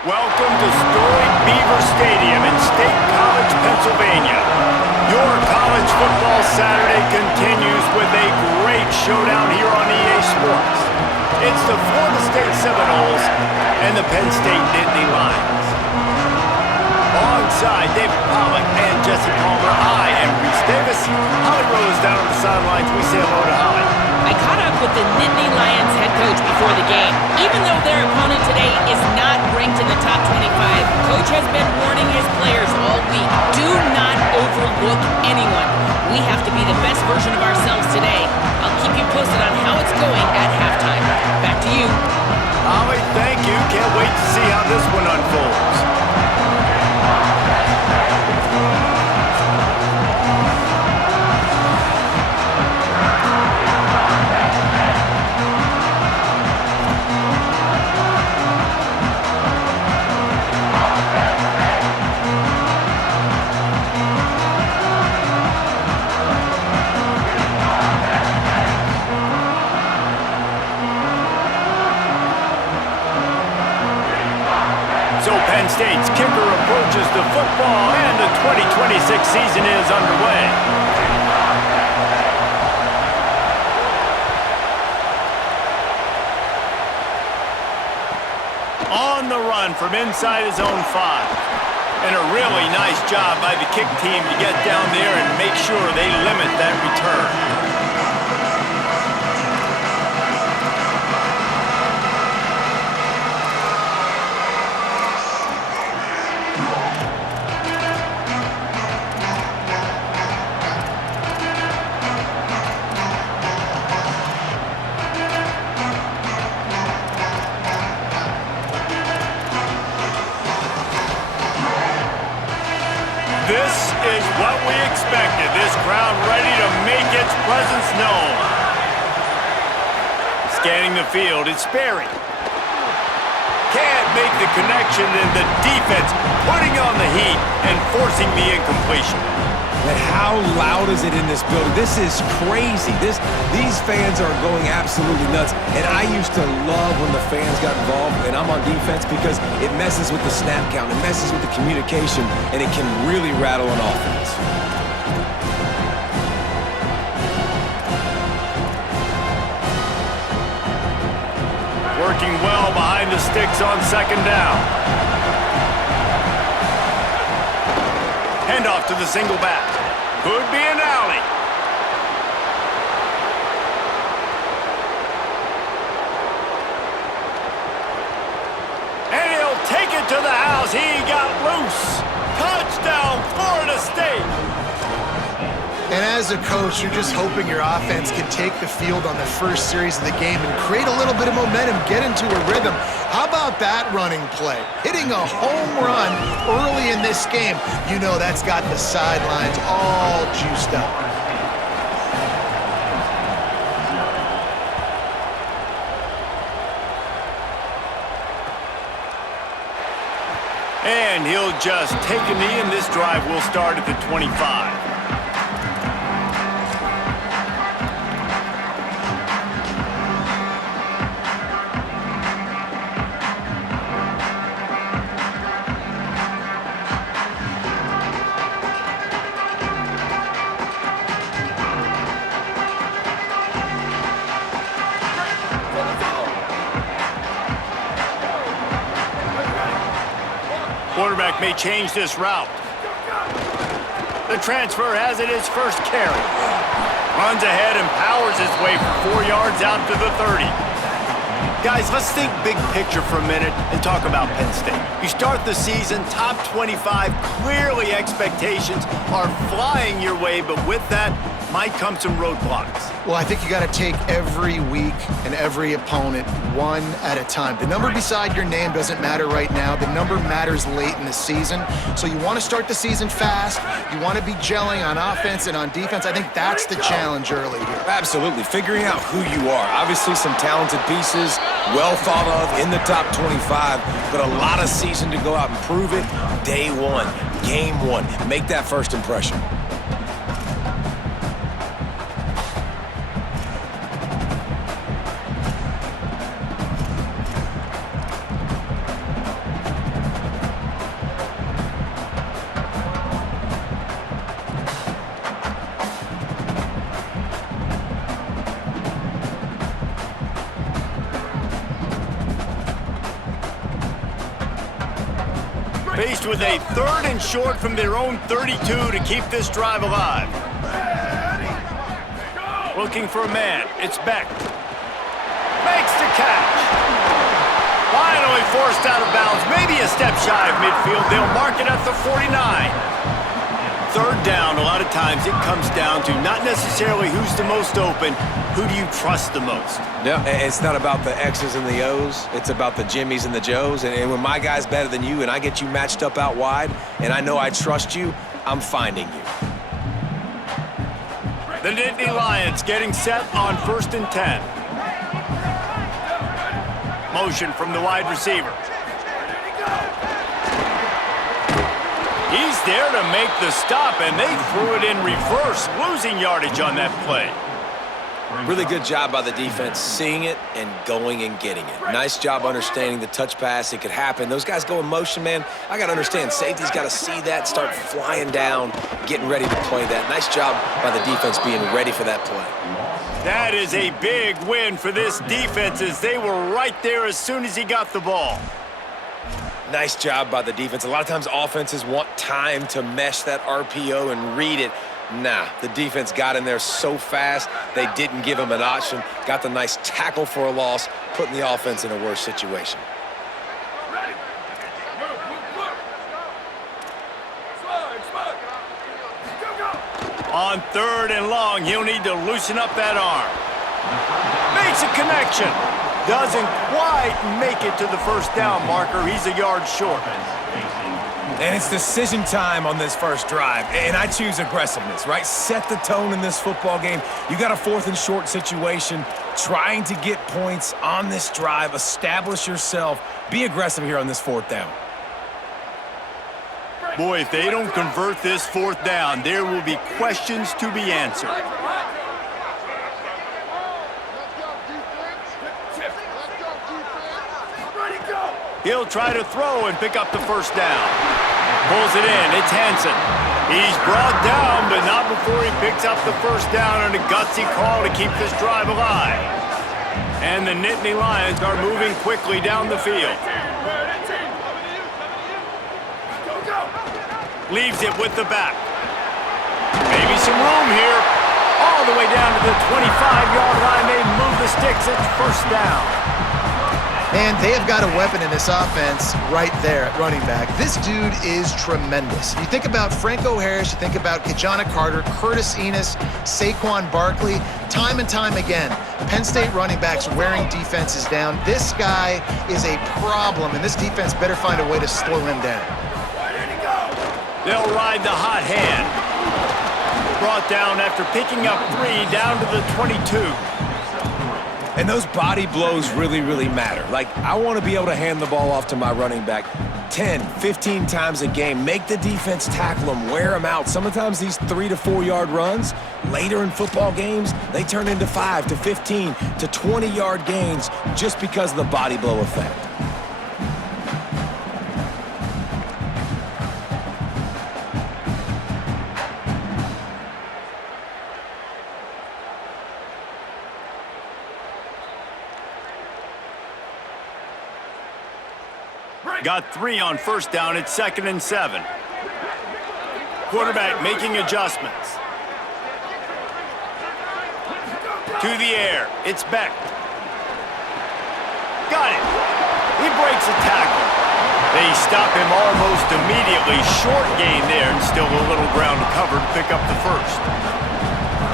Welcome to storied Beaver Stadium in State College, Pennsylvania. Your college football Saturday continues with a great showdown here on EA Sports. It's the Florida State Seminoles and the Penn State Nittany Lions. Alongside David Pollack and Jesse Palmer, I am Reese Davis. Holly Rose down on the sidelines. We say hello to Holly. I caught up with the Nittany Lions head coach before the game. Even though their opponent today is not ranked in the top 25, coach has been warning his players all week. Do not overlook anyone. We have to be the best version of ourselves today. I'll keep you posted on how it's going at halftime. Back to you. Holly, thank you. Can't wait to see how this one unfolds. So Penn State's kicker approaches the football, and the 2026 season is underway. On the run from inside his own 5. And a really nice job by the kick team to get down there and make sure they limit that return. This is what we expected. This crowd ready to make its presence known. Scanning the field, it's Sperry. Can't make the connection, and the defense putting on the heat and forcing the incompletion. But how loud is it in this building? This is crazy. These fans are going absolutely nuts. And I used to love when the fans got involved, and I'm on defense, because it messes with the snap count, it messes with the communication, and it can really rattle an offense. Working well behind the sticks on second down. Handoff to the single back. Could be an alley. And he'll take it to the house. He got loose. Touchdown, Florida State. And as a coach, you're just hoping your offense can take the field on the first series of the game and create a little bit of momentum, get into a rhythm. How about that running play? Hitting a home run early in this game. You know that's got the sidelines all juiced up. And he'll just take a knee, and this drive will start at the 25. Quarterback may change this route. The transfer has it his first carry. Runs ahead and powers his way for 4 yards out to the 30. Guys, let's think big picture for a minute and talk about Penn State. You start the season, top 25, clearly expectations are flying your way, but with that might come some roadblocks. Well, I think you got to take every week and every opponent one at a time. The number beside your name doesn't matter right now. The number matters late in the season. So you want to start the season fast. You want to be gelling on offense and on defense. I think that's the challenge early here. Absolutely. Figuring out who you are. Obviously some talented pieces, well thought of in the top 25, but a lot of season to go out and prove it. Day one, game one. Make that first impression. Faced with a 3rd and short from their own 32 to keep this drive alive. Looking for a man. It's Beck. Makes the catch. Finally forced out of bounds. Maybe a step shy of midfield. They'll mark it at the 49. 3rd down, a lot of times it comes down to not necessarily who's the most open, who do you trust the most? Yeah, it's not about the X's and the O's. It's about the Jimmies and the Joes. And when my guy's better than you and I get you matched up out wide and I know I trust you, I'm finding you. The Nittany Lions getting set on 1st and 10. Motion from the wide receiver. He's there to make the stop, and they threw it in reverse, losing yardage on that play. Really good job by the defense seeing it and going and getting it. Nice job understanding the touch pass. It could happen. Those guys go in motion, man. I got to understand. Safety's got to see that, start flying down, getting ready to play that. Nice job by the defense being ready for that play. That is a big win for this defense as they were right there as soon as he got the ball. Nice job by the defense. A lot of times offenses want time to mesh that RPO and read it. Nah, the defense got in there so fast, they didn't give him an option. Got the nice tackle for a loss, putting the offense in a worse situation. On 3rd and long, he'll need to loosen up that arm. Makes a connection. Doesn't quite make it to the 1st down marker. He's a yard short. And it's decision time on this first drive. And I choose aggressiveness, right? Set the tone in this football game. You got a 4th and short situation, trying to get points on this drive, establish yourself, be aggressive here on this 4th down. Boy, if they don't convert this 4th down, there will be questions to be answered. He'll try to throw and pick up the 1st down. Pulls it in. It's Hansen. He's brought down, but not before he picks up the 1st down on a gutsy call to keep this drive alive. And the Nittany Lions are moving quickly down the field. Leaves it with the back. Maybe some room here. All the way down to the 25-yard line. They move the sticks. It's 1st down. And they have got a weapon in this offense right there at running back. This dude is tremendous. You think about Franco Harris, you think about Kajana Carter, Curtis Enos, Saquon Barkley, time and time again, Penn State running backs wearing defenses down. This guy is a problem, and this defense better find a way to slow him down. They'll ride the hot hand. Brought down after picking up 3 down to the 22. And those body blows really, really matter. Like, I want to be able to hand the ball off to my running back 10, 15 times a game. Make the defense tackle them, wear them out. Sometimes these 3 to 4 yard runs, later in football games, they turn into 5 to 15 to 20 yard gains just because of the body blow effect. Got 3 on 1st down. It's 2nd and 7. Quarterback making adjustments. To the air. It's Beck. Got it. He breaks a tackle. They stop him almost immediately. Short gain there and still a little ground covered to pick up the 1st.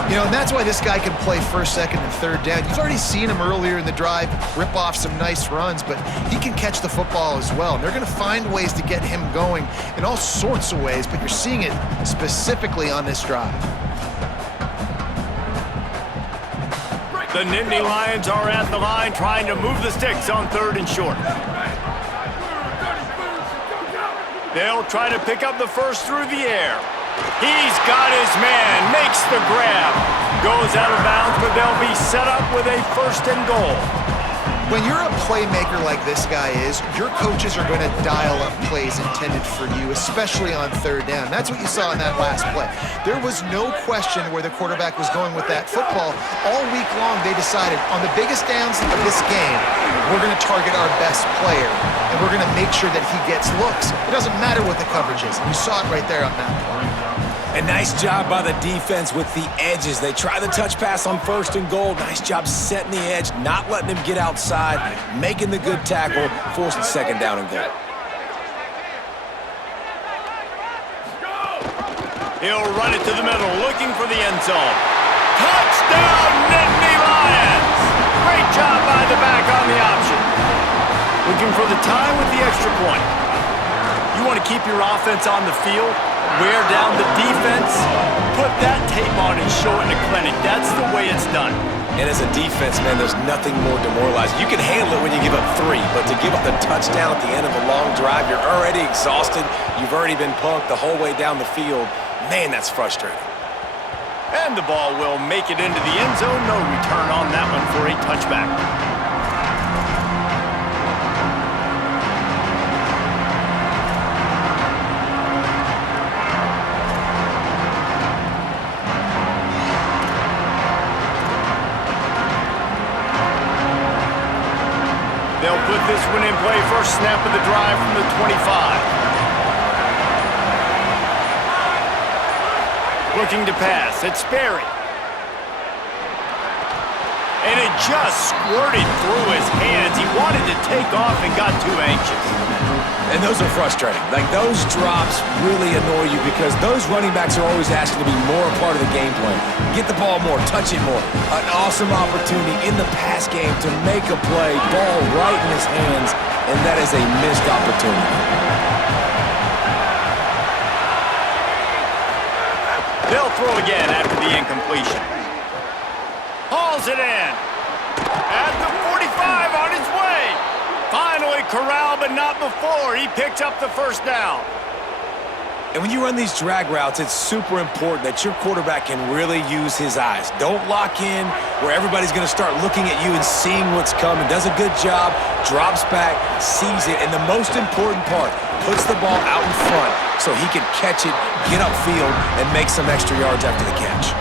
You know, and that's why this guy can play 1st, 2nd, and 3rd down. You've already seen him earlier in the drive rip off some nice runs, but he can catch the football as well. And they're going to find ways to get him going in all sorts of ways, but you're seeing it specifically on this drive. The Nittany Lions are at the line trying to move the sticks on 3rd and short. They'll try to pick up the 1st through the air. He's got his man, makes the grab. Goes out of bounds, but they'll be set up with a 1st and goal. When you're a playmaker like this guy is, your coaches are going to dial up plays intended for you, especially on 3rd down. That's what you saw in that last play. There was no question where the quarterback was going with that football. All week long, they decided on the biggest downs of this game, we're going to target our best player, and we're going to make sure that he gets looks. It doesn't matter what the coverage is. You saw it right there on that play. A nice job by the defense with the edges. They try the touch pass on 1st and goal. Nice job setting the edge, not letting him get outside, making the good tackle, forcing 2nd down and goal. He'll run it to the middle, looking for the end zone. Touchdown, Nittany Lions! Great job by the back on the option. Looking for the time with the extra point. You want to keep your offense on the field, wear down the defense, put that tape on and show it in a clinic. That's the way it's done. And as a defense, man, there's nothing more demoralizing. You can handle it when you give up 3, but to give up the touchdown at the end of a long drive, you're already exhausted. You've already been punked the whole way down the field. Man, that's frustrating. And the ball will make it into the end zone. No return on that one for a touchback. They'll put this one in play. First snap of the drive from the 25. Looking to pass. It's Sperry. And it just squirted through his hands. He wanted to take off and got too anxious. And those are frustrating. Like, those drops really annoy you because those running backs are always asking to be more a part of the game plan. Get the ball more, touch it more. An awesome opportunity in the pass game to make a play, ball right in his hands, and that is a missed opportunity. They'll throw again after the incompletion. Hauls it in. At the 45 on his way. Finally corralled, but not before. He picks up the 1st down. And when you run these drag routes, it's super important that your quarterback can really use his eyes. Don't lock in where everybody's going to start looking at you and seeing what's coming. Does a good job, drops back, sees it, and the most important part, puts the ball out in front so he can catch it, get upfield, and make some extra yards after the catch.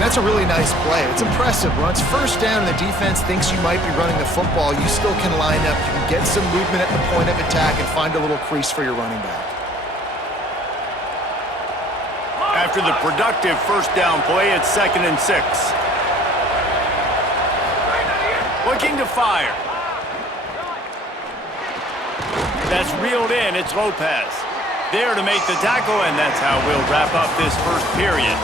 That's a really nice play. It's impressive. When it's 1st down and the defense thinks you might be running the football, you still can line up, you can get some movement at the point of attack and find a little crease for your running back. After the productive 1st down play, it's 2nd and 6. Looking to fire. That's reeled in. It's Lopez. There to make the tackle, and that's how we'll wrap up this 1st period.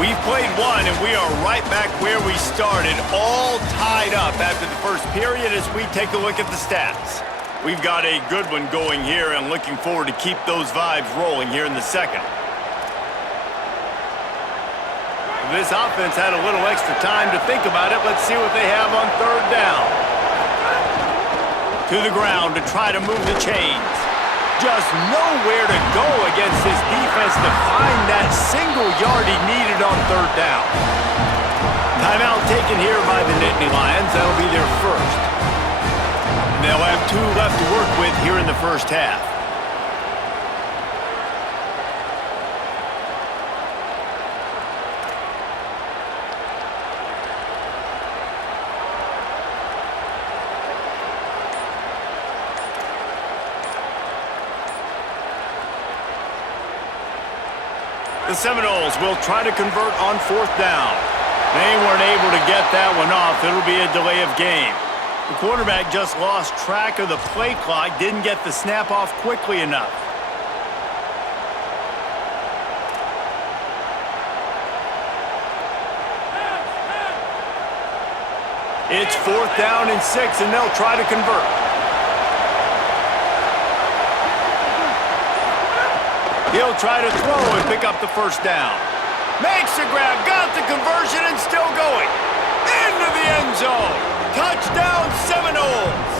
We've played one, and we are right back where we started, all tied up after the 1st period as we take a look at the stats. We've got a good one going here and looking forward to keep those vibes rolling here in the 2nd. This offense had a little extra time to think about it. Let's see what they have on 3rd down. To the ground to try to move the chains. Just nowhere to go against this defense to find that single yard he needed on 3rd down. Timeout taken here by the Nittany Lions. That'll be their 1st. They'll have 2 left to work with here in the 1st half. The Seminoles will try to convert on 4th down. They weren't able to get that one off. It'll be a delay of game. The quarterback just lost track of the play clock, didn't get the snap off quickly enough. It's 4th down and 6, and they'll try to convert. He'll try to throw and pick up the 1st down. Makes the grab, got the conversion, and still going. Into the end zone. Touchdown, Seminoles.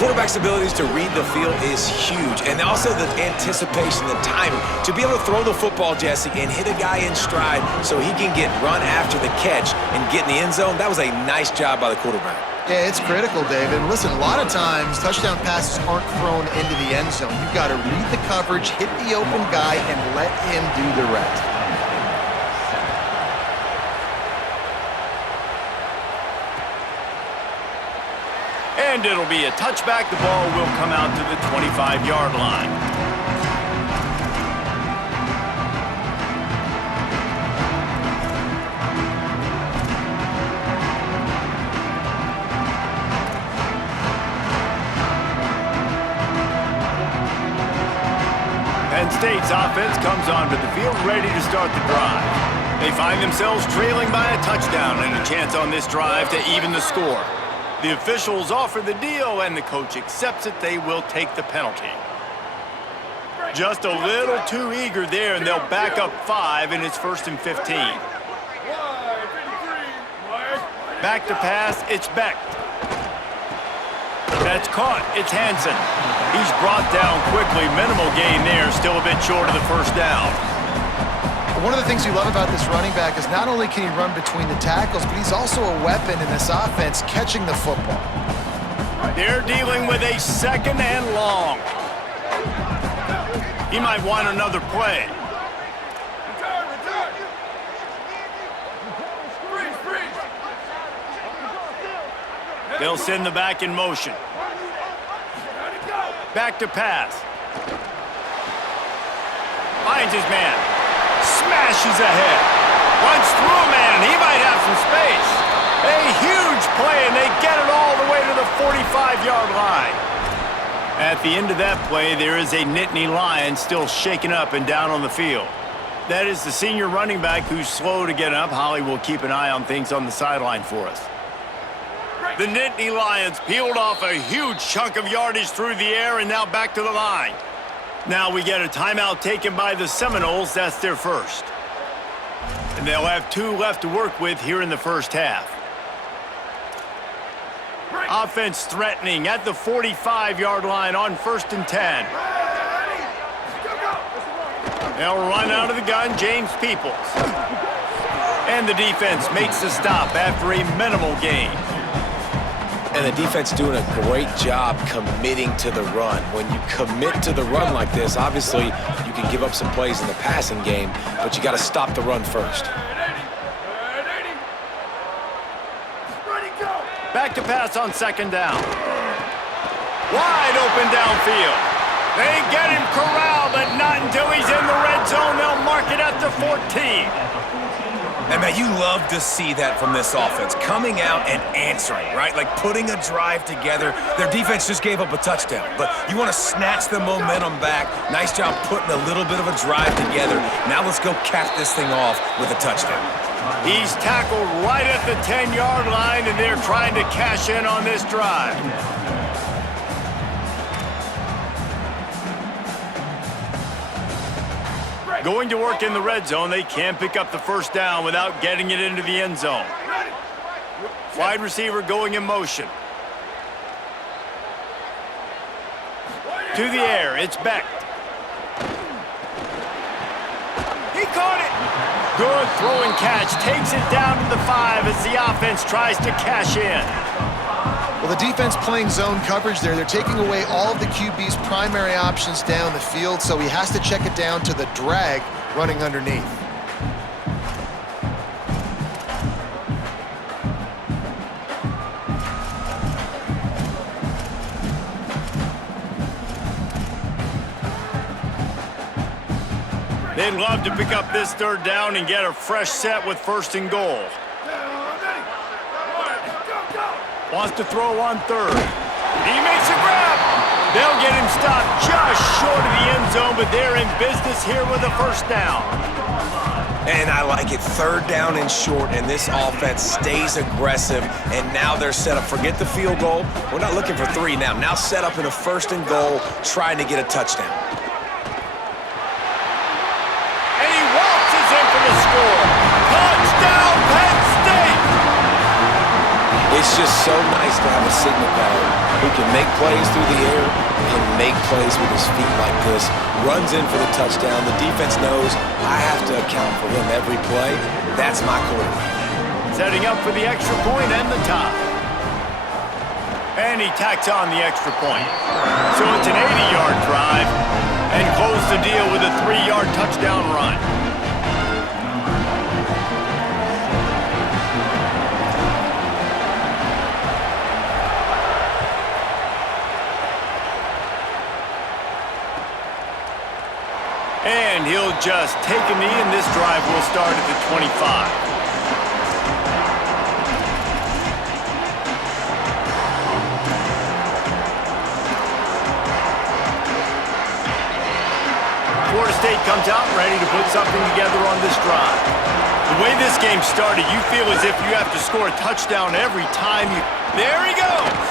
Quarterback's abilities to read the field is huge, and also the anticipation, the timing. To be able to throw the football, Jesse, and hit a guy in stride so he can get run after the catch and get in the end zone, that was a nice job by the quarterback. Yeah, it's critical, David. And listen, a lot of times touchdown passes aren't thrown into the end zone. You've got to read the coverage, hit the open guy, and let him do the rest. And it'll be a touchback. The ball will come out to the 25-yard line. Penn State's offense comes onto the field ready to start the drive. They find themselves trailing by a touchdown and a chance on this drive to even the score. The officials offer the deal, and the coach accepts it. They will take the penalty. Just a little too eager there, and they'll back up 5, and it's 1st and 15. Back to pass, it's Beck. That's caught, it's Hansen. He's brought down quickly. Minimal gain there, still a bit short of the first down. One of the things you love about this running back is not only can he run between the tackles, but he's also a weapon in this offense catching the football. They're dealing with a 2nd and long. He might want another play. They'll send the back in motion. Back to pass. Finds his man. Smashes ahead. Runs through a man, and he might have some space. A huge play, and they get it all the way to the 45-yard line. At the end of that play, there is a Nittany Lion still shaken up and down on the field. That is the senior running back who's slow to get up. Holly will keep an eye on things on the sideline for us. The Nittany Lions peeled off a huge chunk of yardage through the air and now back to the line. Now we get a timeout taken by the Seminoles. That's their first. And they'll have 2 left to work with here in the first half. Offense threatening at the 45-yard line on 1st and 10. They'll run out of the gun, James Peoples. And the defense makes the stop after a minimal gain. And the defense doing a great job committing to the run. When you commit to the run like this, obviously you can give up some plays in the passing game, but you got to stop the run first. Back to pass on 2nd down. Wide open downfield. They get him corralled, but not until he's in the red zone. They'll mark it at the 14. And, man, you love to see that from this offense, coming out and answering, right? Like putting a drive together. Their defense just gave up a touchdown, but you want to snatch the momentum back. Nice job putting a little bit of a drive together. Now let's go cap this thing off with a touchdown. He's tackled right at the 10-yard line, and they're trying to cash in on this drive. Going to work in the red zone, they can't pick up the first down without getting it into the end zone. Wide receiver going in motion. To the air, it's Beck. He caught it! Good throw and catch, takes it down to the 5 as the offense tries to cash in. Well, the defense playing zone coverage there. They're taking away all of the QB's primary options down the field, so he has to check it down to the drag running underneath. They'd love to pick up this 3rd down and get a fresh set with 1st and goal. Wants to throw on 3rd. He makes a grab. They'll get him stopped just short of the end zone, but they're in business here with a 1st down. And I like it. 3rd down and short, and this offense stays aggressive, and now they're set up. Forget the field goal. We're not looking for 3 now. Now set up in a 1st and goal, trying to get a touchdown. And he waltzes in for the score. Touchdown, Penn State! It's just so nice to have a signal baller who can make plays through the air and make plays with his feet like this. Runs in for the touchdown. The defense knows I have to account for him every play. That's my quarterback. Setting up for the extra point and the top. And he tacks on the extra point. So it's an 80-yard drive and close the deal with a 3-yard touchdown run. And he'll just take a knee, and this drive will start at the 25. Florida State comes out ready to put something together on this drive. The way this game started, you feel as if you have to score a touchdown every time you... There he goes!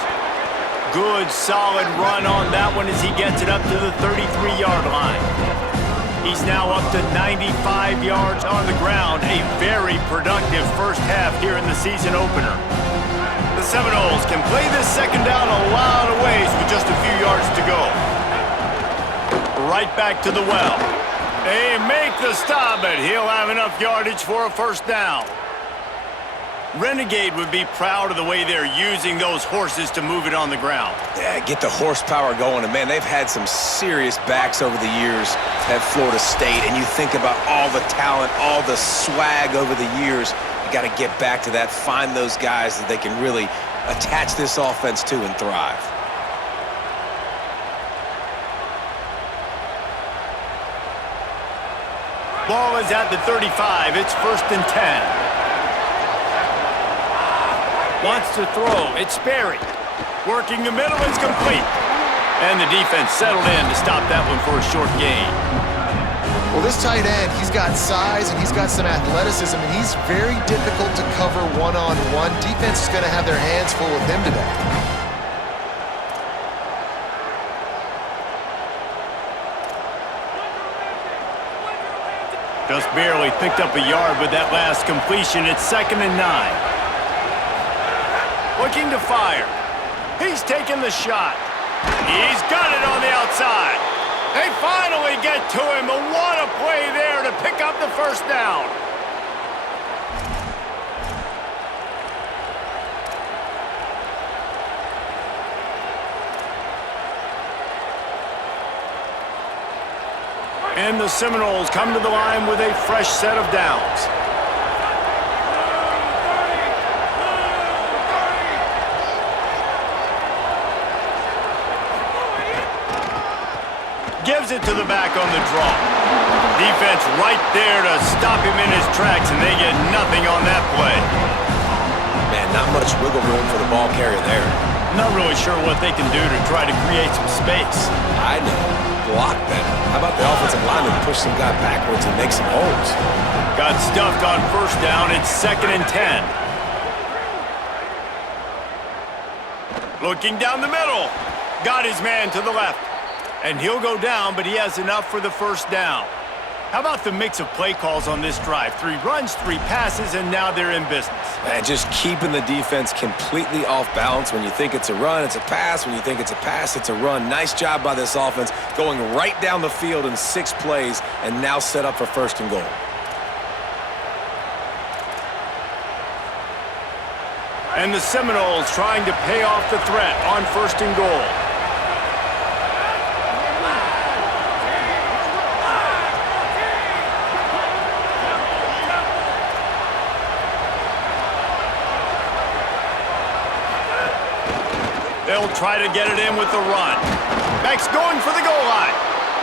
Good, solid run on that one as he gets it up to the 33-yard line. He's now up to 95 yards on the ground. A very productive first half here in the season opener. The Seminoles can play this second down a lot of ways with just a few yards to go. Right back to the well. They make the stop, but he'll have enough yardage for a first down. Renegade would be proud of the way they're using those horses to move it on the ground. Yeah, get the horsepower going. And, man, they've had some serious backs over the years at Florida State. And you think about all the talent, all the swag over the years. You got to get back to that, find those guys that they can really attach this offense to and thrive. Ball is at the 35. It's 1st and 10. Wants to throw. It's Sperry. Working the middle is complete. And the defense settled in to stop that one for a short gain. Well, this tight end, he's got size and he's got some athleticism, and he's very difficult to cover one-on-one. Defense is going to have their hands full with him today. Just barely picked up a yard with that last completion. It's 2nd and 9. Looking to fire. He's taking the shot. He's got it on the outside. They finally get to him. But what a play there to pick up the first down. And the Seminoles come to the line with a fresh set of downs. Gives it to the back on the draw. Defense right there to stop him in his tracks, and they get nothing on that play. Man, not much wiggle room for the ball carrier there. Not really sure what they can do to try to create some space. I know. Block better. How about the offensive lineman push some guy backwards and make some holes? Got stuffed on first down. It's 2nd and 10. Looking down the middle. Got his man to the left. And he'll go down, but he has enough for the first down. How about the mix of play calls on this drive? 3 runs, 3 passes, and now they're in business. And just keeping the defense completely off balance. When you think it's a run, it's a pass. When you think it's a pass, it's a run. Nice job by this offense, going right down the field in 6 plays, and now set up for 1st and goal. And the Seminoles trying to pay off the threat on 1st and goal. They'll try to get it in with the run. Beck's going for the goal line.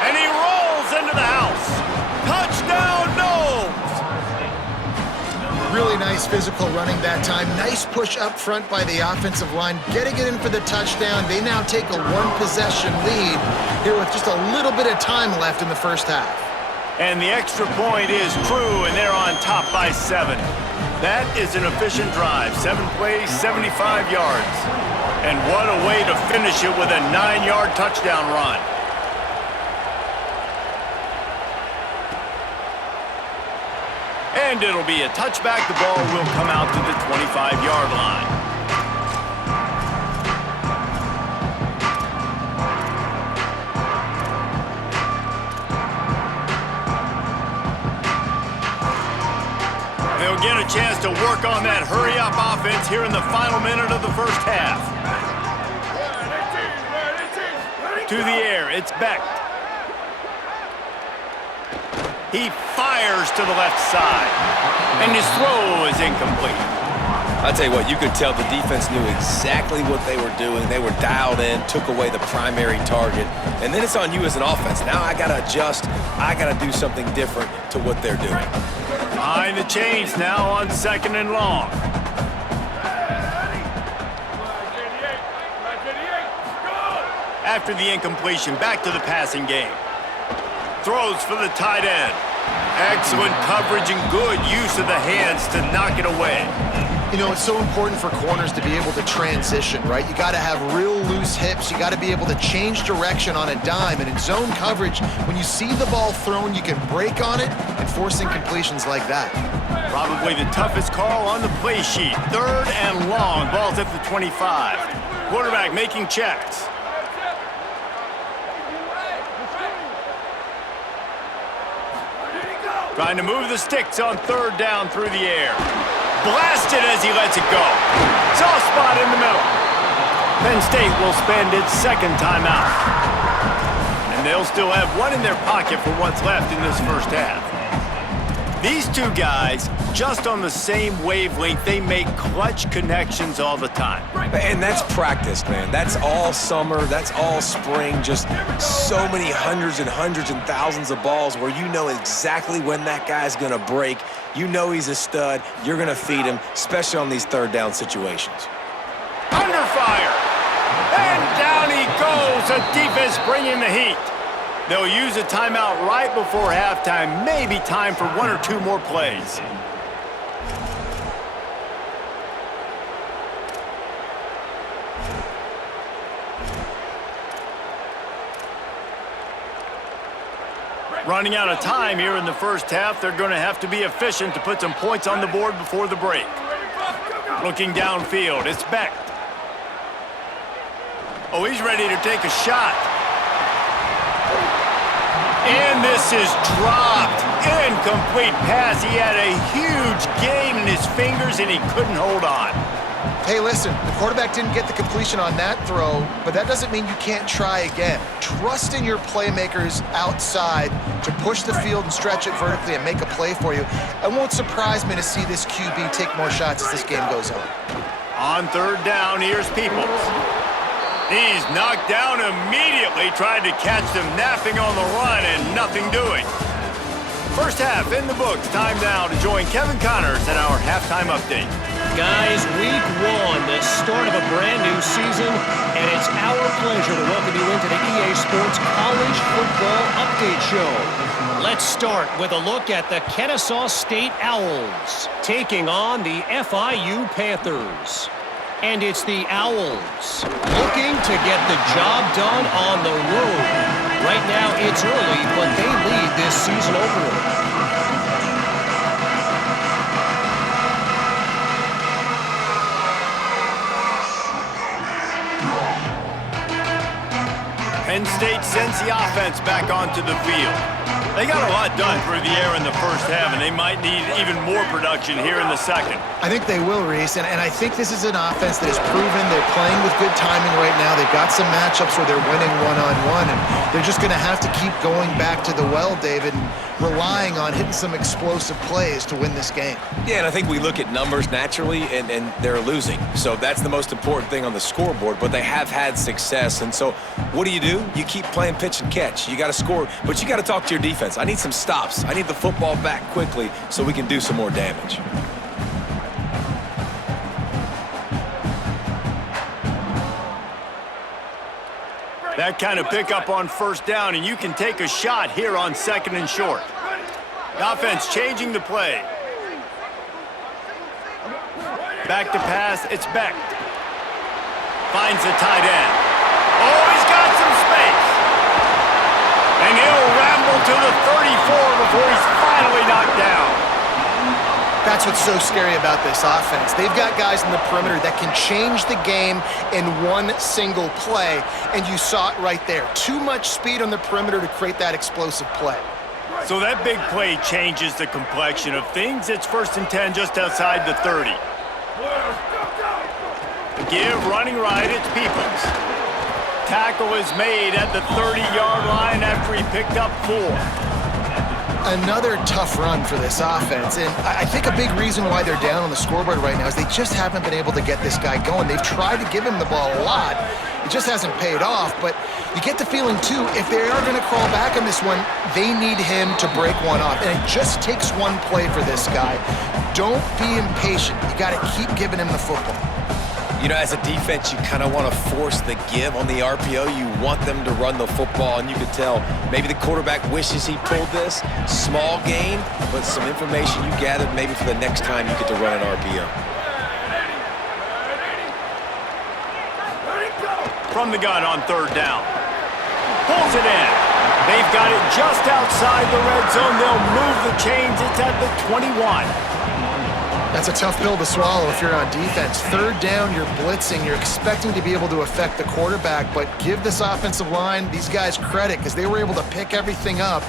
And he rolls into the house. Touchdown, Noles! Really nice physical running that time. Nice push up front by the offensive line. Getting it in for the touchdown. They now take a 1-possession lead here with just a little bit of time left in the first half. And the extra point is true, and they're on top by 7. That is an efficient drive. 7 plays, 75 yards. And what a way to finish it with a 9-yard touchdown run. And it'll be a touchback. The ball will come out to the 25-yard line. They'll get a chance to work on that hurry-up offense here in the final minute of the first half. To the air, it's Beck. He fires to the left side, and his throw is incomplete. I'll tell you what, you could tell the defense knew exactly what they were doing. They were dialed in, took away the primary target. And then it's on you as an offense. Now I got to adjust. I got to do something different to what they're doing. Behind the chains now on 2nd and long. After the incompletion, back to the passing game. Throws for the tight end. Excellent coverage and good use of the hands to knock it away. You know, it's so important for corners to be able to transition, right? You got to have real loose hips. You got to be able to change direction on a dime. And in zone coverage, when you see the ball thrown, you can break on it and force incompletions like that. Probably the toughest call on the play sheet. 3rd and long. Ball's at the 25. Quarterback making checks. Trying to move the sticks on 3rd down through the air. Blasted as he lets it go. Soft spot in the middle. Penn State will spend its 2nd timeout. And they'll still have one in their pocket for what's left in this first half. These two guys, just on the same wavelength, they make clutch connections all the time. And that's practice, man. That's all summer. That's all spring. Just so many hundreds and thousands of balls where you know exactly when that guy's going to break. You know he's a stud. You're going to feed him, especially on these 3rd down situations. Under fire. And down he goes. The defense bringing the heat. They'll use a timeout right before halftime. Maybe time for 1 or 2 more plays. Running out of time here in the first half. They're going to have to be efficient to put some points on the board before the break. Looking downfield, it's Beck. Oh, he's ready to take a shot. And this is dropped. Incomplete pass. He had a huge gain in his fingers, and he couldn't hold on. Hey, listen, the quarterback didn't get the completion on that throw, but that doesn't mean you can't try again. Trust in your playmakers outside to push the field and stretch it vertically and make a play for you. It won't surprise me to see this QB take more shots as this game goes on. On 3rd down, here's Peoples. He's knocked down immediately, trying to catch them napping on the run and nothing doing. First half in the books. Time now to join Kevin Connors at our halftime update. Guys, week 1, the start of a brand new season, and it's our pleasure to welcome you into the EA Sports College Football Update Show. Let's start with a look at the Kennesaw State Owls taking on the FIU Panthers. And it's the Owls looking to get the job done on the road. Right now it's early, but they lead this season opener. Penn State sends the offense back onto the field. They got a lot done through the air in the first half, and they might need even more production here in the second. I think they will, Reese, and I think this is an offense that has proven they're playing with good timing right now. They've got some matchups where they're winning one-on-one, and they're just going to have to keep going back to the well, David, and relying on hitting some explosive plays to win this game. Yeah, and I think we look at numbers naturally, and they're losing. So that's the most important thing on the scoreboard, but they have had success. And so what do? You keep playing pitch and catch. You got to score, but you got to talk to your defense. I need some stops. I need the football back quickly so we can do some more damage. That kind of pickup on 1st down, and you can take a shot here on 2nd and short. The offense changing the play. Back to pass, it's Beck. Finds the tight end. Oh, he's got some space. And he'll ramble to the 34 before he's finally knocked down. That's what's so scary about this offense. They've got guys in the perimeter that can change the game in one single play, and you saw it right there. Too much speed on the perimeter to create that explosive play. So that big play changes the complexion of things. It's 1st and 10 just outside the 30. The give running right, it's Peoples. Tackle is made at the 30-yard line after he picked up 4. Another tough run for this offense, and I think a big reason why they're down on the scoreboard right now is they just haven't been able to get this guy going. They've tried to give him the ball a lot. It just hasn't paid off, but you get the feeling, too, if they are going to crawl back on this one, they need him to break one off, and it just takes one play for this guy. Don't be impatient. You got to keep giving him the football. You know, as a defense, you kind of want to force the give on the RPO. You want them to run the football, and you can tell maybe the quarterback wishes he pulled this. Small gain, but some information you gathered maybe for the next time you get to run an RPO. From the gun on third down. Pulls it in. They've got it just outside the red zone. They'll move the chains. It's at the 21. That's a tough pill to swallow if you're on defense. Third down, you're blitzing. You're expecting to be able to affect the quarterback, but give this offensive line, these guys, credit because they were able to pick everything up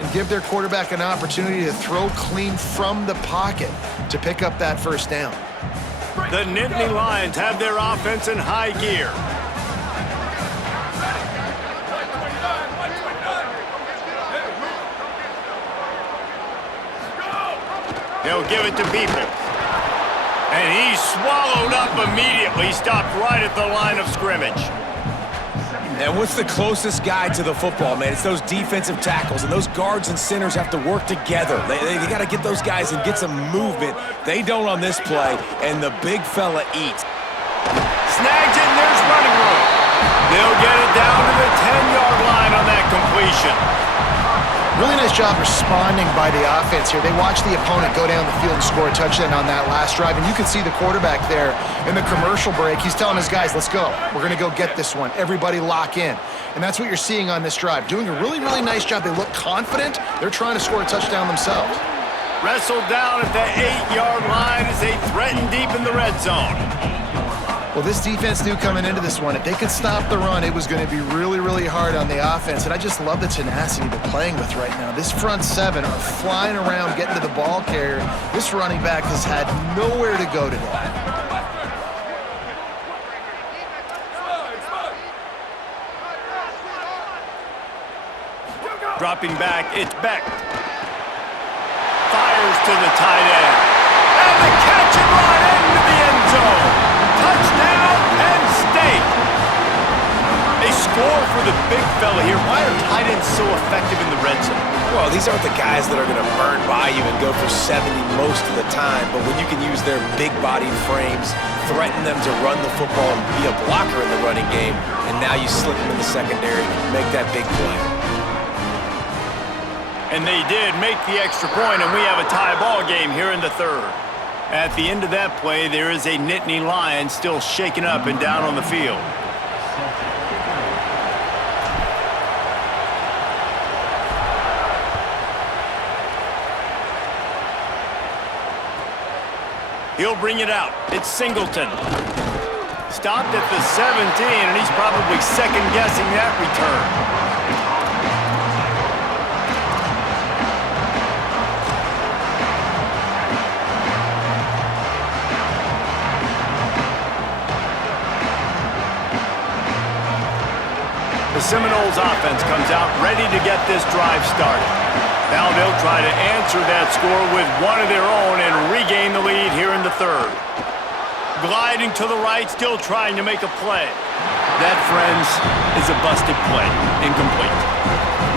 and give their quarterback an opportunity to throw clean from the pocket to pick up that first down. The Nittany Lions have their offense in high gear. They'll give it to People. And he's swallowed up immediately, stopped right at the line of scrimmage. And what's the closest guy to the football, man? It's those defensive tackles, and those guards and centers have to work together. They got to get those guys and get some movement. They don't on this play, and the big fella eats. Snags it, and there's running room. They'll get it down to the 10-yard line on that completion. Really nice job responding by the offense here. They watched the opponent go down the field and score a touchdown on that last drive, and you can see the quarterback there in the commercial break. He's telling his guys, let's go. We're going to go get this one. Everybody lock in. And that's what you're seeing on this drive. Doing a really, really nice job. They look confident. They're trying to score a touchdown themselves. Wrestled down at the 8-yard line as they threaten deep in the red zone. Well, this defense knew coming into this one, if they could stop the run, it was going to be really, really hard on the offense. And I just love the tenacity they're playing with right now. This front seven are flying around, getting to the ball carrier. This running back has had nowhere to go today. Dropping back, it's Beck. Fires to the tight end. And the catch and run into the end zone. Touchdown, Penn State. They score for the big fella here. Why are tight ends so effective in the red zone? Well, these aren't the guys that are going to burn by you and go for 70 most of the time, but when you can use their big-bodied frames, threaten them to run the football and be a blocker in the running game, and now you slip them in the secondary, make that big play. And they did make the extra point, and we have a tie ball game here in the third. At the end of that play, there is a Nittany Lion still shaken up and down on the field. He'll bring it out. It's Singleton. Stopped at the 17, and he's probably second-guessing that return. The Seminoles offense comes out ready to get this drive started. Now they'll try to answer that score with one of their own and regain the lead here in the third. Gliding to the right, still trying to make a play. That, friends, is a busted play. Incomplete.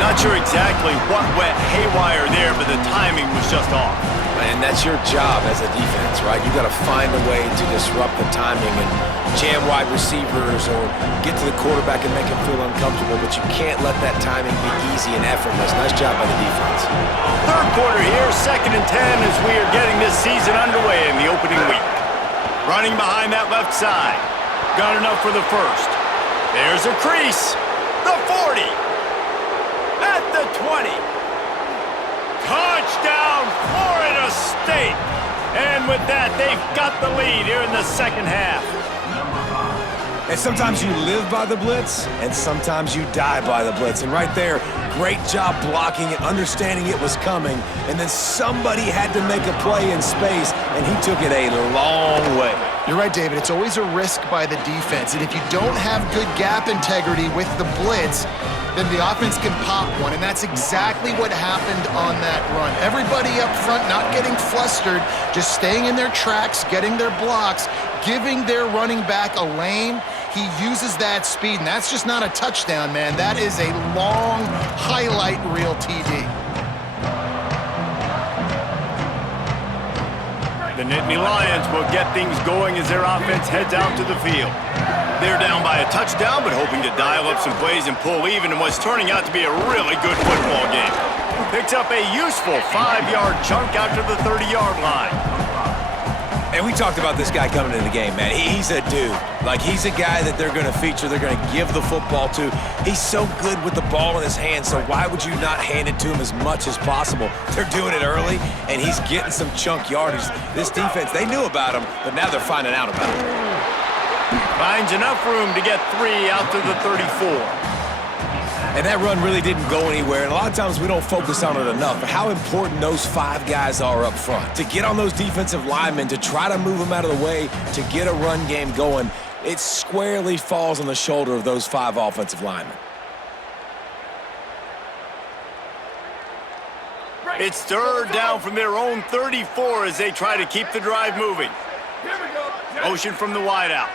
Not sure exactly what went haywire there, but the timing was just off. And that's your job as a defense, right? You got to find a way to disrupt the timing and jam wide receivers or get to the quarterback and make him feel uncomfortable, but you can't let that timing be easy and effortless. Nice job by the defense. Third quarter here, 2nd and 10 as we are getting this season underway in the opening week. Running behind that left side. Got enough for the first. There's a crease. The 40. At the 20. Touchdown, Florida State! And with that, they've got the lead here in the second half. And sometimes you live by the blitz, and sometimes you die by the blitz. And right there, great job blocking it, understanding it was coming, and then somebody had to make a play in space, and he took it a long way. You're right, David. It's always a risk by the defense. And if you don't have good gap integrity with the blitz, then the offense can pop one. And that's exactly what happened on that run. Everybody up front not getting flustered, just staying in their tracks, getting their blocks, giving their running back a lane. He uses that speed, and that's just not a touchdown, man. That is a long highlight reel TD. The Nittany Lions will get things going as their offense heads out to the field. They're down by a touchdown, but hoping to dial up some plays and pull even in what's turning out to be a really good football game. Picks up a useful 5-yard chunk out to the 30-yard line. And we talked about this guy coming into the game, man. He's a dude. Like, he's a guy that they're going to feature, they're going to give the football to. He's so good with the ball in his hands, so why would you not hand it to him as much as possible? They're doing it early, and he's getting some chunk yardage. This defense, they knew about him, but now they're finding out about him. Finds enough room to get 3 out to the 34. And that run really didn't go anywhere, and a lot of times we don't focus on it enough, but how important those 5 guys are up front. To get on those defensive linemen, to try to move them out of the way, to get a run game going, it squarely falls on the shoulder of those 5 offensive linemen. It's third down from their own 34 as they try to keep the drive moving. Motion from the wideout.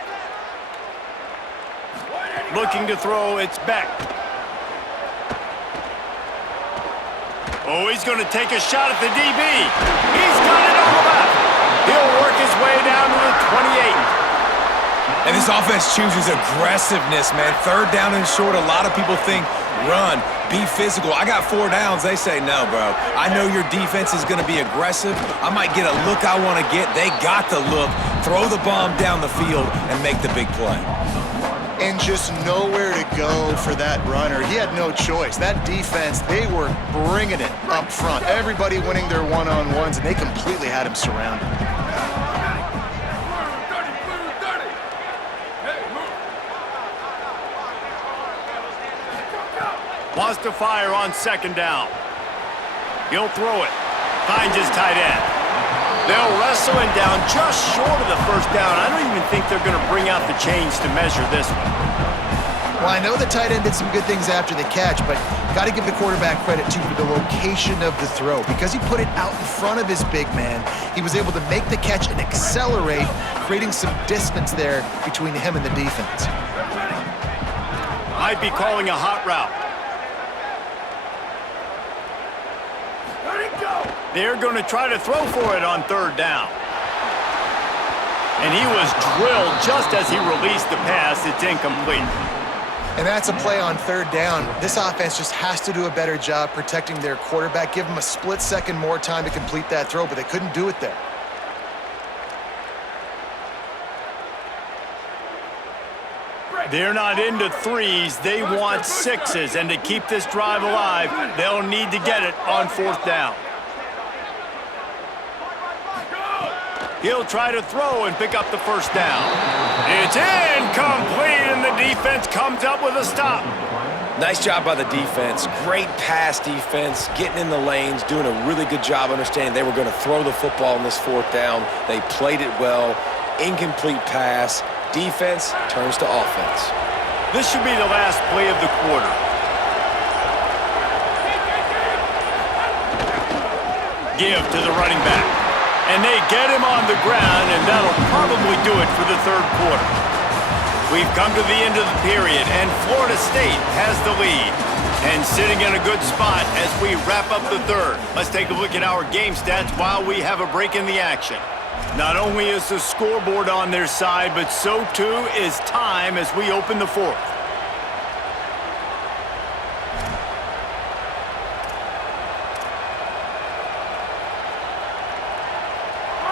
Looking to throw, it's Beck. Oh, he's going to take a shot at the DB. He's got it on the left. He'll work his way down to the 28. And this offense chooses aggressiveness, man. Third down and short, a lot of people think run, be physical. I got 4 downs. They say, no, bro. I know your defense is going to be aggressive. I might get a look I want to get. They got the look. Throw the bomb down the field and make the big play. And just nowhere to go for that runner. He had no choice. That defense, they were bringing it up front. Everybody winning their one-on-ones, and they completely had him surrounded. Wants to fire on second down. He'll throw it. Finds his tight end. They'll wrestle him down just short of the first down. I don't even think they're going to bring out the chains to measure this one. Well, I know the tight end did some good things after the catch, but got to give the quarterback credit, too, for the location of the throw. Because he put it out in front of his big man, he was able to make the catch and accelerate, creating some distance there between him and the defense. Might be calling a hot route. They're going to try to throw for it on third down. And he was drilled just as he released the pass. It's incomplete. And that's a play on third down. This offense just has to do a better job protecting their quarterback. Give him a split second more time to complete that throw, but they couldn't do it there. They're not into 3s. They want 6s. And to keep this drive alive, they'll need to get it on fourth down. He'll try to throw and pick up the first down. It's incomplete, and the defense comes up with a stop. Nice job by the defense. Great pass defense, getting in the lanes, doing a really good job understanding they were going to throw the football in this fourth down. They played it well. Incomplete pass. Defense turns to offense. This should be the last play of the quarter. Give to the running back. And they get him on the ground, and that'll probably do it for the third quarter. We've come to the end of the period, and Florida State has the lead. And sitting in a good spot as we wrap up the third. Let's take a look at our game stats while we have a break in the action. Not only is the scoreboard on their side, but so too is time as we open the fourth.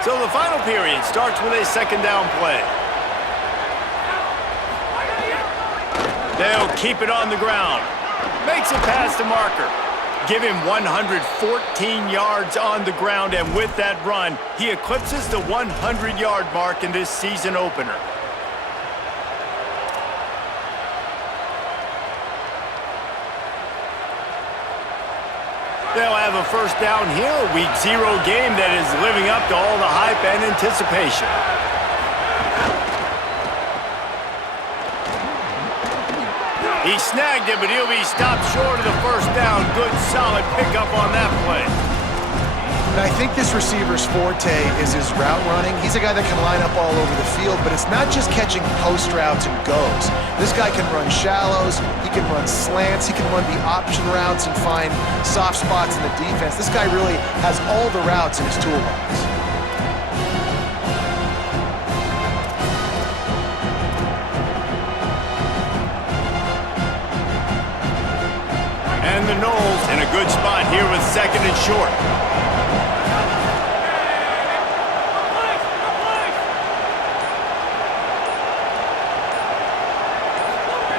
So the final period starts with a second down play. They'll keep it on the ground. Makes it past the marker. Give him 114 yards on the ground, and with that run, he eclipses the 100-yard mark in this season opener. They'll have a first down here, a Week 0 game that is living up to all the hype and anticipation. He snagged it, but he'll be stopped short of the first down. Good, solid pickup on that play. And I think this receiver's forte is his route running. He's a guy that can line up all over the field, but it's not just catching post routes and goes. This guy can run shallows, he can run slants, he can run the option routes and find soft spots in the defense. This guy really has all the routes in his toolbox. And the Knowles in a good spot here with second and short.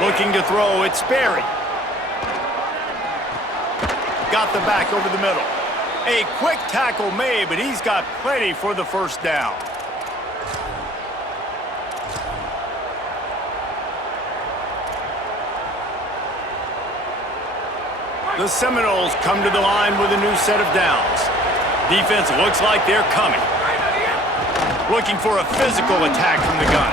Looking to throw, it's Sperry. Got the back over the middle. A quick tackle made, but he's got plenty for the first down. The Seminoles come to the line with a new set of downs. Defense looks like they're coming. Looking for a physical attack from the gun.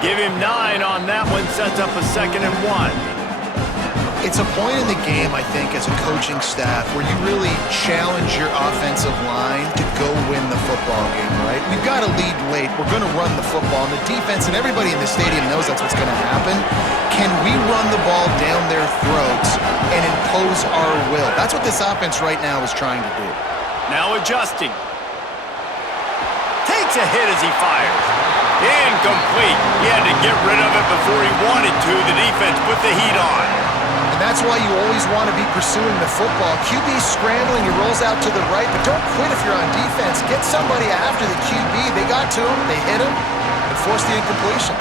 Give him 9 on that one, sets up a 2nd and 1. It's a point in the game, I think, as a coaching staff where you really challenge your offensive line to go win the football game, right? We've got to lead late. We're going to run the football. And the defense and everybody in the stadium knows that's what's going to happen. Can we run the ball down their throats and impose our will? That's what this offense right now is trying to do. Now adjusting. Takes a hit as he fires. Incomplete. He had to get rid of it before he wanted to. The defense put the heat on. And that's why you always want to be pursuing the football. QB's scrambling, he rolls out to the right, but don't quit if you're on defense. Get somebody after the QB. They got to him, they hit him, and forced the incompletion.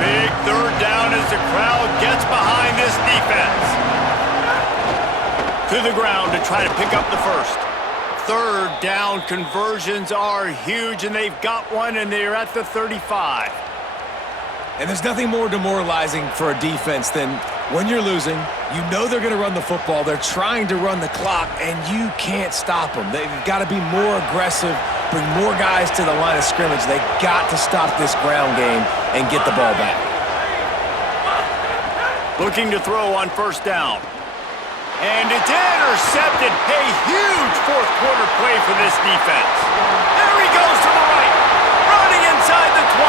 Big third down as the crowd gets behind this defense. To the ground to try to pick up the first. Third down conversions are huge, and they've got one, and they're at the 35. And there's nothing more demoralizing for a defense than when you're losing, you know they're going to run the football, they're trying to run the clock, and you can't stop them. They've got to be more aggressive, bring more guys to the line of scrimmage. They've got to stop this ground game and get the ball back. Looking to throw on first down. And it's intercepted. A huge fourth quarter play for this defense. There he goes to the right. Running inside the 20.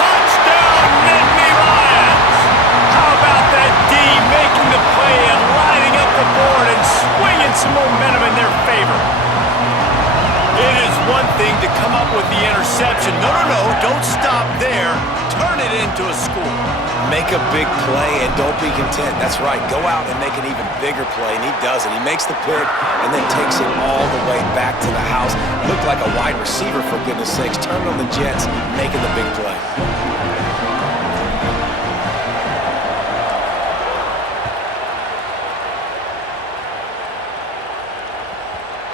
Touchdown, Nittany Lions. How about that D making the play and lining up the board and swinging some momentum in their favor. It is one thing to come up with the interception. No, don't stop there. Turn it into a score. Make a big play and don't be content. That's right. Go out and make an even bigger play, and he does it. He makes the pick and then takes it all the way back to the house. Looked like a wide receiver, for goodness sakes. Turned on the Jets, making the big play.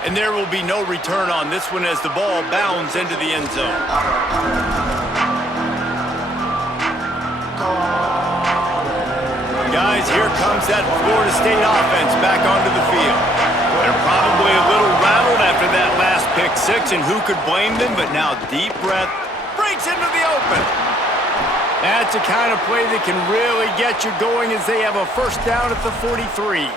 And there will be no return on this one as the ball bounds into the end zone. Guys, here comes that Florida State offense back onto the field. They're probably a little rattled after that last pick six, and who could blame them? But now deep breath, breaks into the open. That's the kind of play that can really get you going as they have a first down at the 43.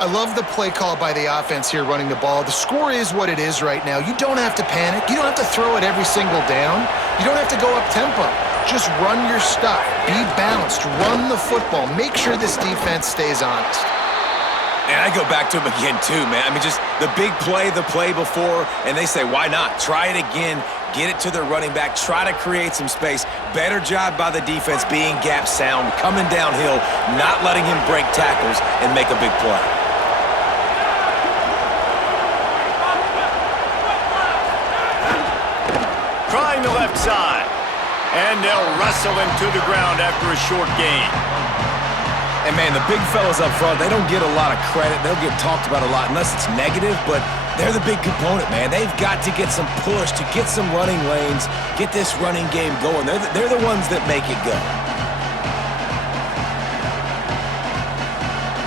I love the play call by the offense here running the ball. The score is what it is right now. You don't have to panic. You don't have to throw it every single down. You don't have to go up tempo. Just run your stuff. Be balanced. Run the football. Make sure this defense stays honest. And I go back to him again, too, man. I mean, just the big play, the play before, and they say, why not? Try it again. Get it to their running back. Try to create some space. Better job by the defense being gap sound, coming downhill, not letting him break tackles and make a big play. Trying the left side. And they'll wrestle him to the ground after a short gain. And, man, the big fellas up front, they don't get a lot of credit. They'll get talked about a lot unless it's negative, but they're the big component, man. They've got to get some push, to get some running lanes, get this running game going. They're the ones that make it go.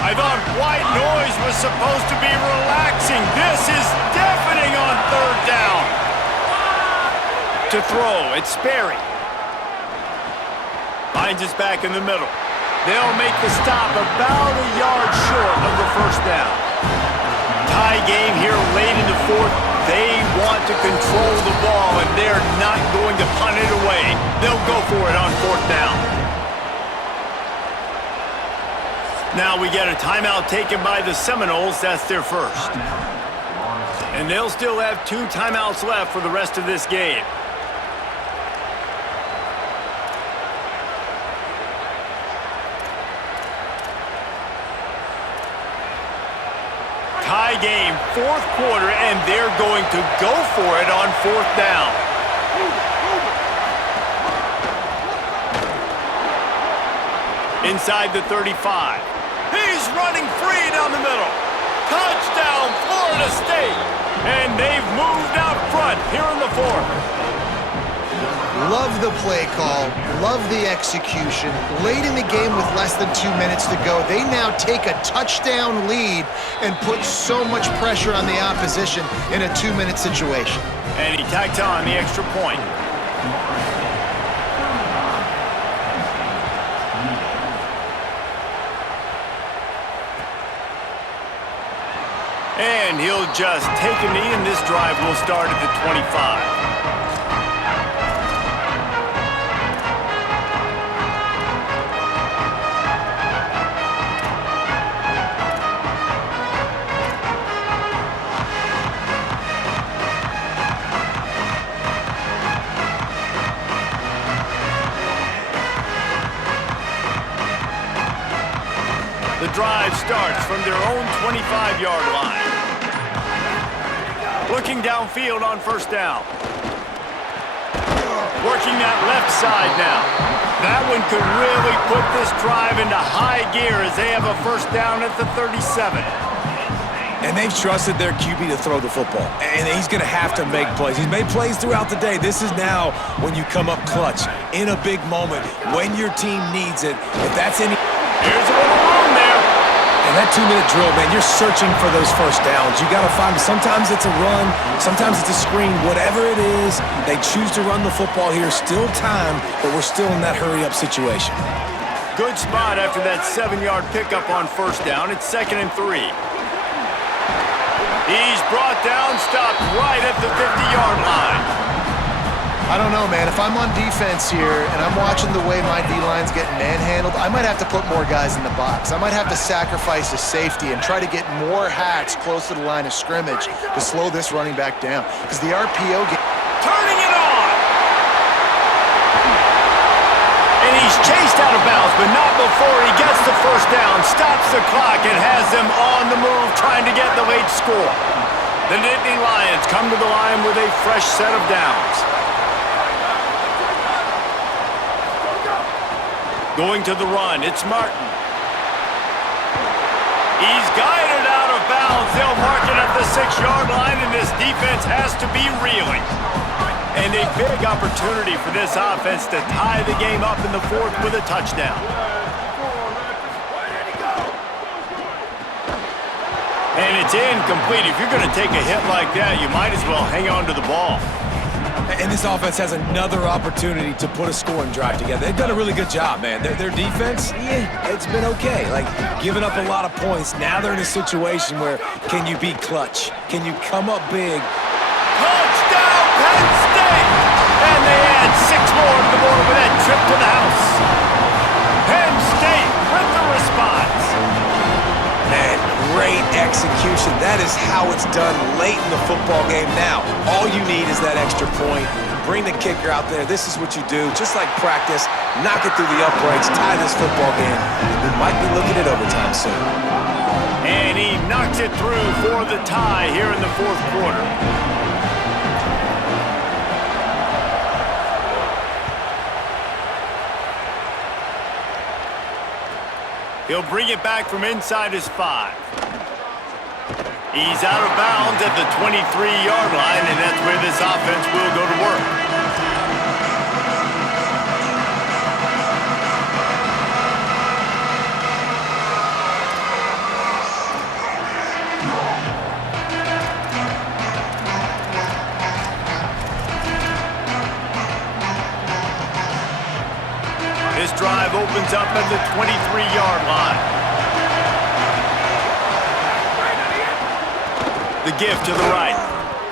I thought white noise was supposed to be relaxing. This is deafening on third down. To throw, it's Sperry. Finds us back in the middle. They'll make the stop about a yard short of the first down. Tie game here late in the fourth. They want to control the ball, and they're not going to punt it away. They'll go for it on fourth down. Now we get a timeout taken by the Seminoles. That's their first. And they'll still have 2 timeouts left for the rest of this game. Tie game, fourth quarter, and they're going to go for it on fourth down. Inside the 35. He's running free down the middle. Touchdown, Florida State. And they've moved out front here in the fourth. Love the play call, love the execution. Late in the game with less than 2 minutes to go, they now take a touchdown lead and put so much pressure on the opposition in a 2-minute situation. And he tacked on the extra point. And he'll just take a knee, and this drive will start at the 25. The drive starts from their own 25-yard line. Looking downfield on first down. Working that left side now. That one could really put this drive into high gear as they have a first down at the 37. And they've trusted their QB to throw the football. And he's going to have to make plays. He's made plays throughout the day. This is now when you come up clutch in a big moment when your team needs it. If that's any... Here's a little room there. And that 2-minute drill, man, you're searching for those first downs. You got to find them. Sometimes it's a run. Sometimes it's a screen. Whatever it is, they choose to run the football here. Still time, but we're still in that hurry-up situation. Good spot after that 7-yard pickup on first down. It's 2nd and 3. He's brought down, stopped right at the 50-yard line. I don't know, man. If I'm on defense here and I'm watching the way my D-line's getting manhandled, I might have to put more guys in the box. I might have to sacrifice a safety and try to get more hacks close to the line of scrimmage to slow this running back down. Because the RPO turning it on! And he's chased out of bounds, but not before he gets the first down, stops the clock, and has them on the move trying to get the late score. The Nittany Lions come to the line with a fresh set of downs. Going to the run, it's Martin. He's guided out of bounds. They'll mark it at the 6-yard line, and this defense has to be reeling. And a big opportunity for this offense to tie the game up in the fourth with a touchdown. And it's incomplete. If you're going to take a hit like that, you might as well hang on to the ball. And this offense has another opportunity to put a scoring drive together. They've done a really good job, man. Their defense, yeah, it's been okay. Like, giving up a lot of points. Now they're in a situation where can you be clutch? Can you come up big? Touchdown, Penn State! And they add 6 more to the board with that trip to the house. Penn State with the response. Man, great execution. That is how it's done late in the football game. Now, all you need is that extra point. Bring the kicker out there. This is what you do. Just like practice, knock it through the uprights, tie this football game. We might be looking at overtime soon. And he knocks it through for the tie here in the fourth quarter. He'll bring it back from inside his 5. He's out of bounds at the 23-yard line, and that's where this offense will go to work. This drive opens up at the 23-yard line. The give to the right.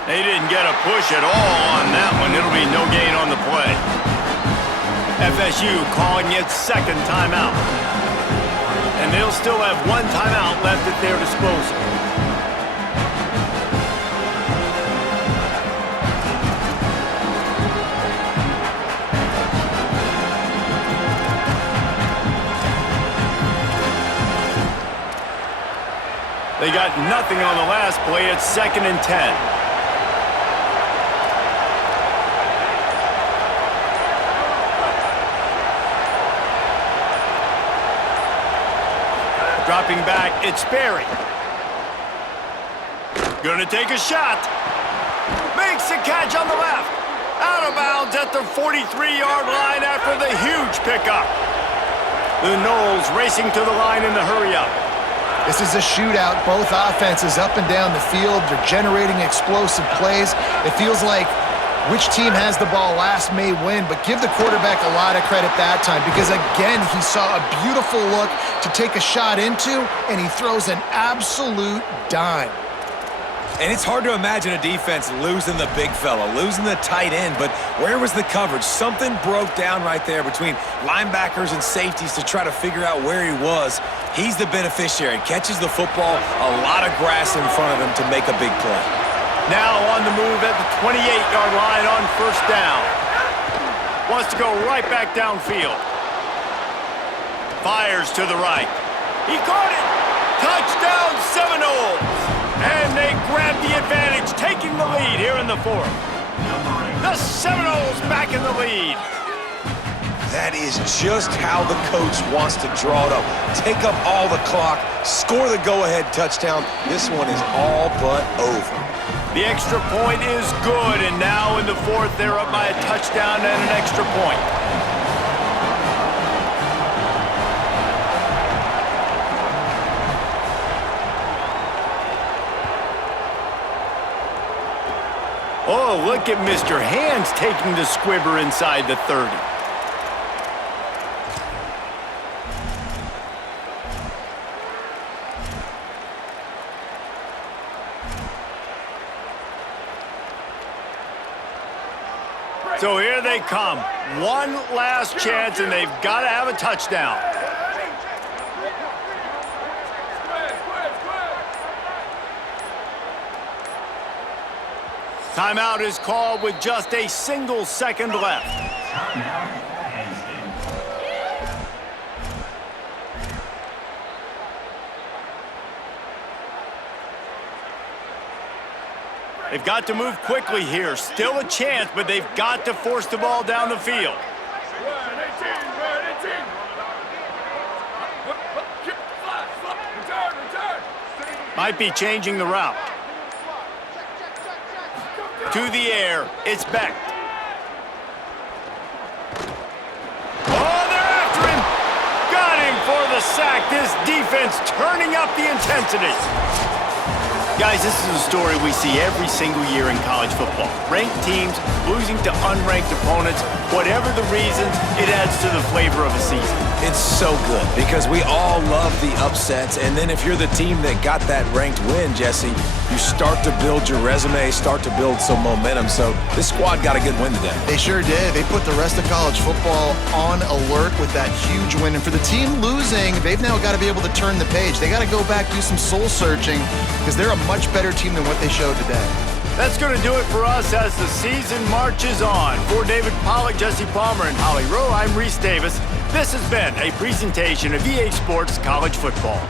They didn't get a push at all on that one. It'll be no gain on the play. FSU calling its second timeout. And they'll still have one timeout left at their disposal. They got nothing on the last play. It's 2nd and 10. Dropping back, it's Sperry. Gonna take a shot. Makes the catch on the left. Out of bounds at the 43-yard line after the huge pickup. The Noles racing to the line in the hurry-up. This is a shootout. Both offenses up and down the field. They're generating explosive plays. It feels like which team has the ball last may win, but give the quarterback a lot of credit that time because, again, he saw a beautiful look to take a shot into, and he throws an absolute dime. And it's hard to imagine a defense losing the big fella, losing the tight end, but where was the coverage? Something broke down right there between linebackers and safeties to try to figure out where he was. He's the beneficiary, catches the football, a lot of grass in front of him to make a big play. Now on the move at the 28-yard line on first down. Wants to go right back downfield. Fires to the right. He caught it! Touchdown Seminoles! And they grab the advantage, taking the lead here in the 4th. The Seminoles back in the lead. That is just how the coach wants to draw it up. Take up all the clock, score the go-ahead touchdown. This one is all but over. The extra point is good, and now in the 4th, they're up by a touchdown and an extra point. Oh, look at Mr. Hands taking the squibber inside the 30. So here they come. One last chance, and they've got to have a touchdown. Timeout is called with just a single second left. They've got to move quickly here. Still a chance, but they've got to force the ball down the field. Might be changing the route. To the air, it's Beck. Oh, they're after him. Got him for the sack. This defense turning up the intensity. Guys, this is a story we see every single year in college football. Ranked teams losing to unranked opponents. Whatever the reasons, it adds to the flavor of a season. It's so good because we all love the upsets, and then if you're the team that got that ranked win, Jesse, you start to build your resume, start to build some momentum. So this squad got a good win today. They sure did. They put the rest of college football on alert with that huge win. And for the team losing, they've now got to be able to turn the page. They got to go back, do some soul searching, because they're a much better team than what they showed today. That's going to do it for us as the season marches on. For David Pollack, Jesse Palmer, and Holly Rowe, I'm Reese Davis. This has been a presentation of EA Sports College Football.